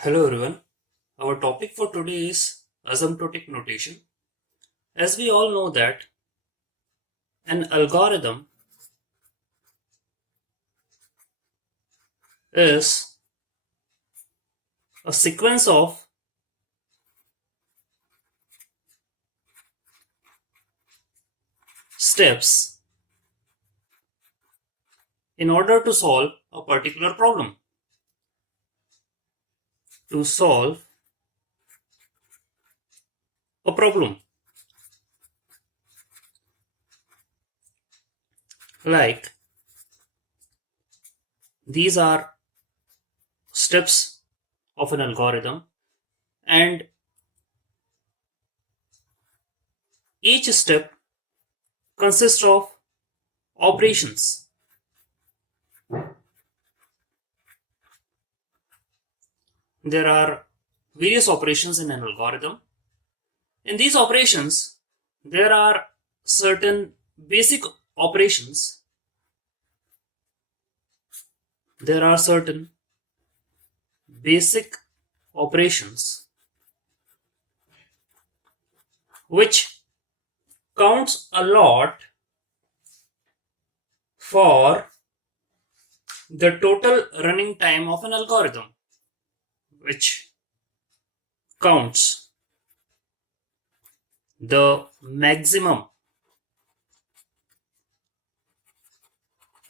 Hello everyone. Our topic for today is asymptotic notation. As we all know that an algorithm is a sequence of steps in order to solve a particular problem. To solve a problem, like these are steps of an algorithm, and each step consists of operations. There are various operations in an algorithm. In these operations, there are certain basic operations. There are certain basic operations which counts a lot for the total running time of an algorithm, which counts the maximum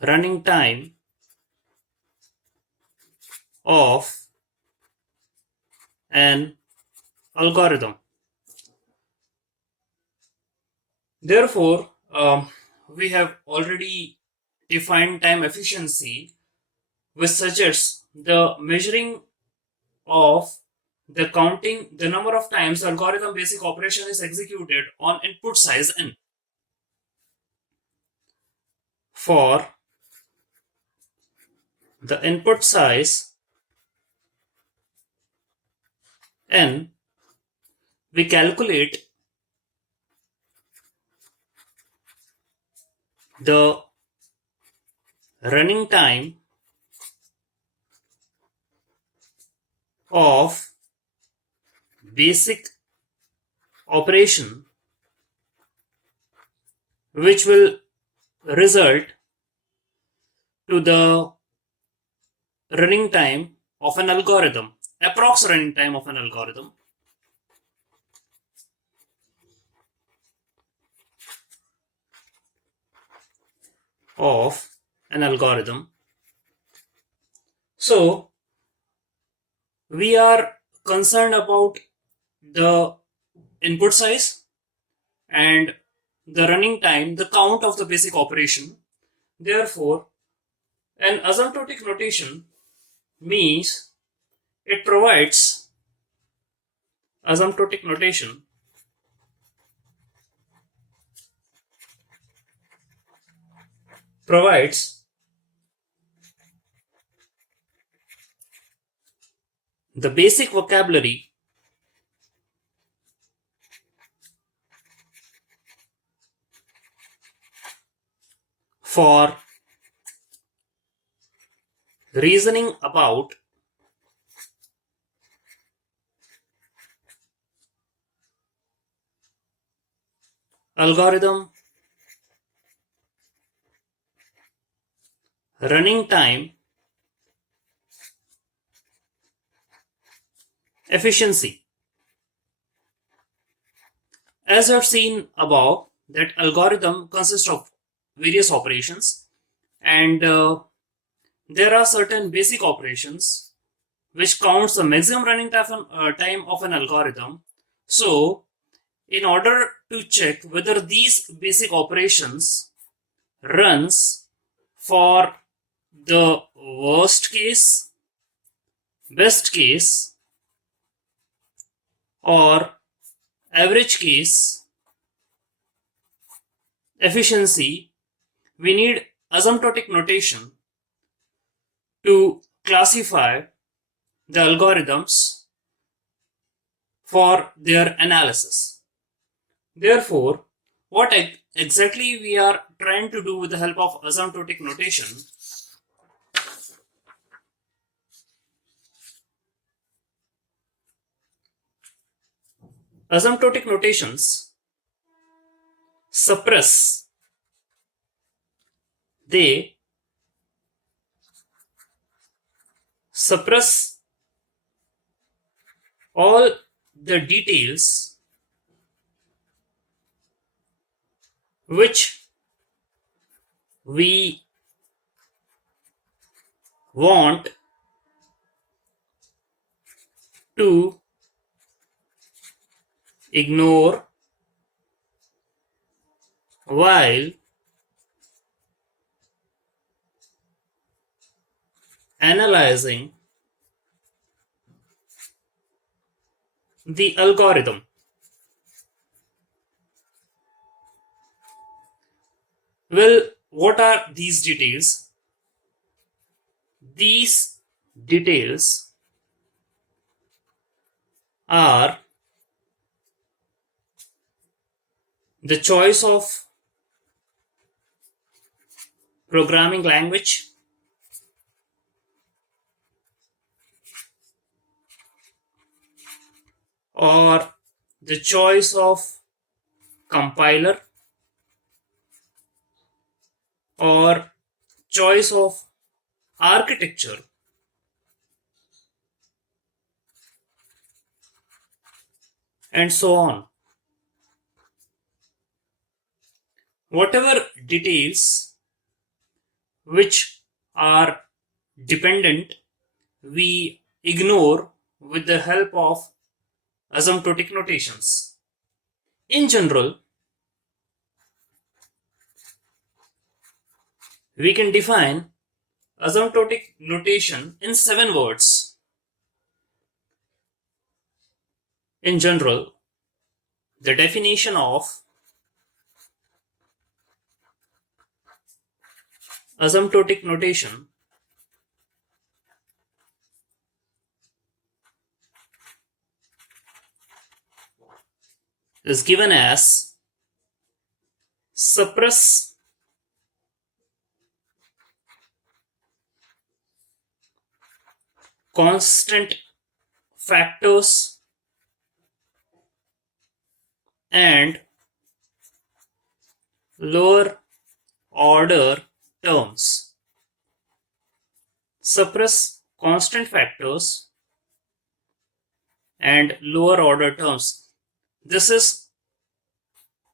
running time of an algorithm. Therefore, we have already defined time efficiency, which suggests the measuring of the counting the number of times the algorithm basic operation is executed on input size n. For the input size n, we calculate the running time of basic operation, which will result to the running time of an algorithm, approx running time of an algorithm, So we are concerned about the input size and the running time, the count of the basic operation. Therefore, an asymptotic notation means it provides asymptotic notation provides the basic vocabulary for reasoning about algorithm running time efficiency. As I've seen above, that algorithm consists of various operations, and there are certain basic operations which counts the maximum running time of an algorithm. So, in order to check whether these basic operations runs for the worst case, best case, or average case efficiency, we need asymptotic notation to classify the algorithms for their analysis. Therefore, what exactly we are trying to do with the help of asymptotic notation Asymptotic notations suppress, they suppress all the details which we want to ignore while analyzing the algorithm. Well, what are these details? These details are the choice of programming language, or the choice of compiler, or choice of architecture, and so on. Whatever details which are dependent, we ignore with the help of asymptotic notations. In general, we can define asymptotic notation in 7 words. In general, the definition of asymptotic notation is given as suppress constant factors and lower order terms. Suppress constant factors and lower order terms. This is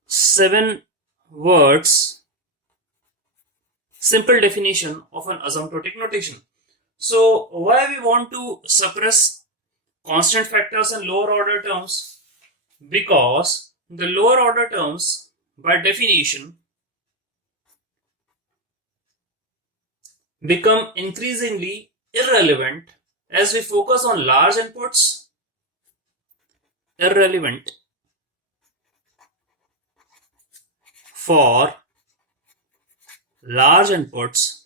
7 words simple definition of an asymptotic notation. So why we want to suppress constant factors and lower order terms? Because the lower order terms by definition become increasingly irrelevant as we focus on large inputs. Irrelevant for large inputs,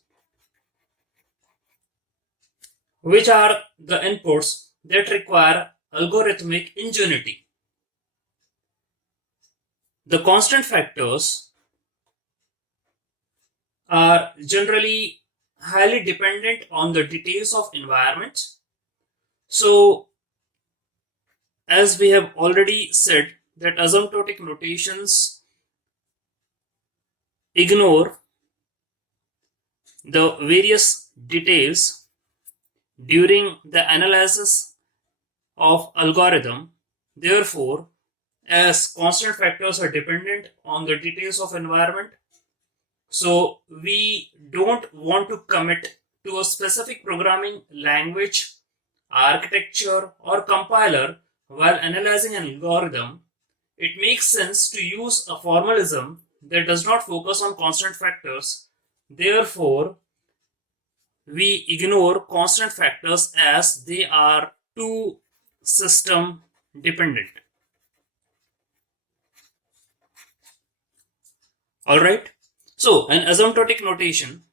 which are the inputs that require algorithmic ingenuity. The constant factors are generally highly dependent on the details of environment. So, as we have already said, that asymptotic notations ignore the various details during the analysis of algorithm. Therefore, as constant factors are dependent on the details of environment, so we don't want to commit to a specific programming language, architecture, or compiler while analyzing an algorithm. It makes sense to use a formalism that does not focus on constant factors. Therefore, we ignore constant factors as they are too system dependent. Alright, so an asymptotic notation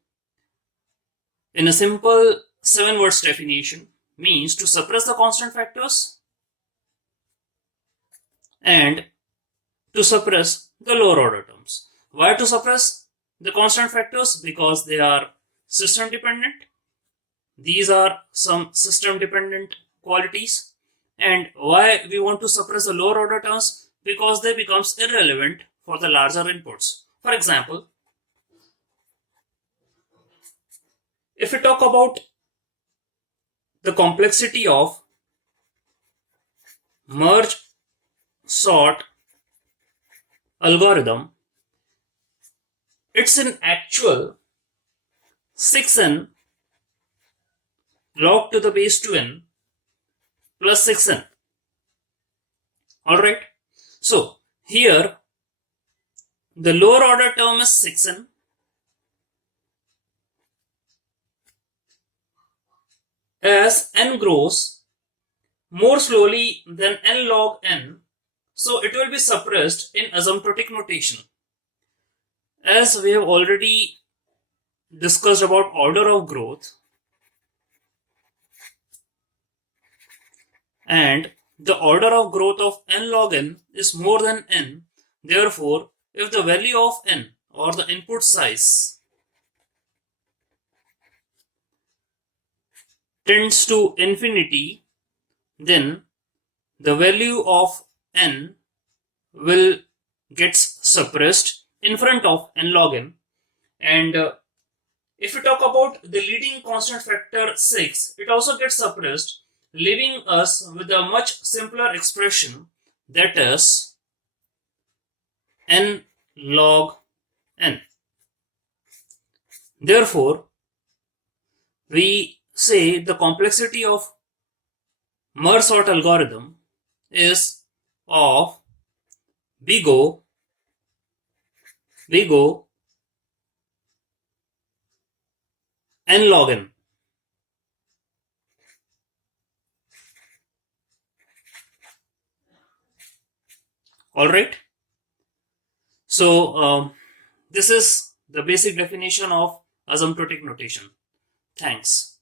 in a simple 7 words definition means to suppress the constant factors and to suppress the lower order terms. Why to suppress the constant factors? Because they are system dependent. These are some system dependent qualities. And why we want to suppress the lower order terms? Because they becomes irrelevant for the larger inputs. For example, if we talk about the complexity of merge sort algorithm, it's in actual 6n log to the base 2n plus 6n. Alright, so here the lower order term is 6n. As n grows more slowly than n log n, so it will be suppressed in asymptotic notation. As we have already discussed about order of growth, and the order of growth of n log n is more than n, therefore if the value of n or the input size tends to infinity, then the value of n will get suppressed in front of n log n. And if we talk about the leading constant factor 6, it also gets suppressed, leaving us with a much simpler expression, that is n log n. Therefore, we say the complexity of merge sort algorithm is of big O n log n. Alright, so this is the basic definition of asymptotic notation. Thanks.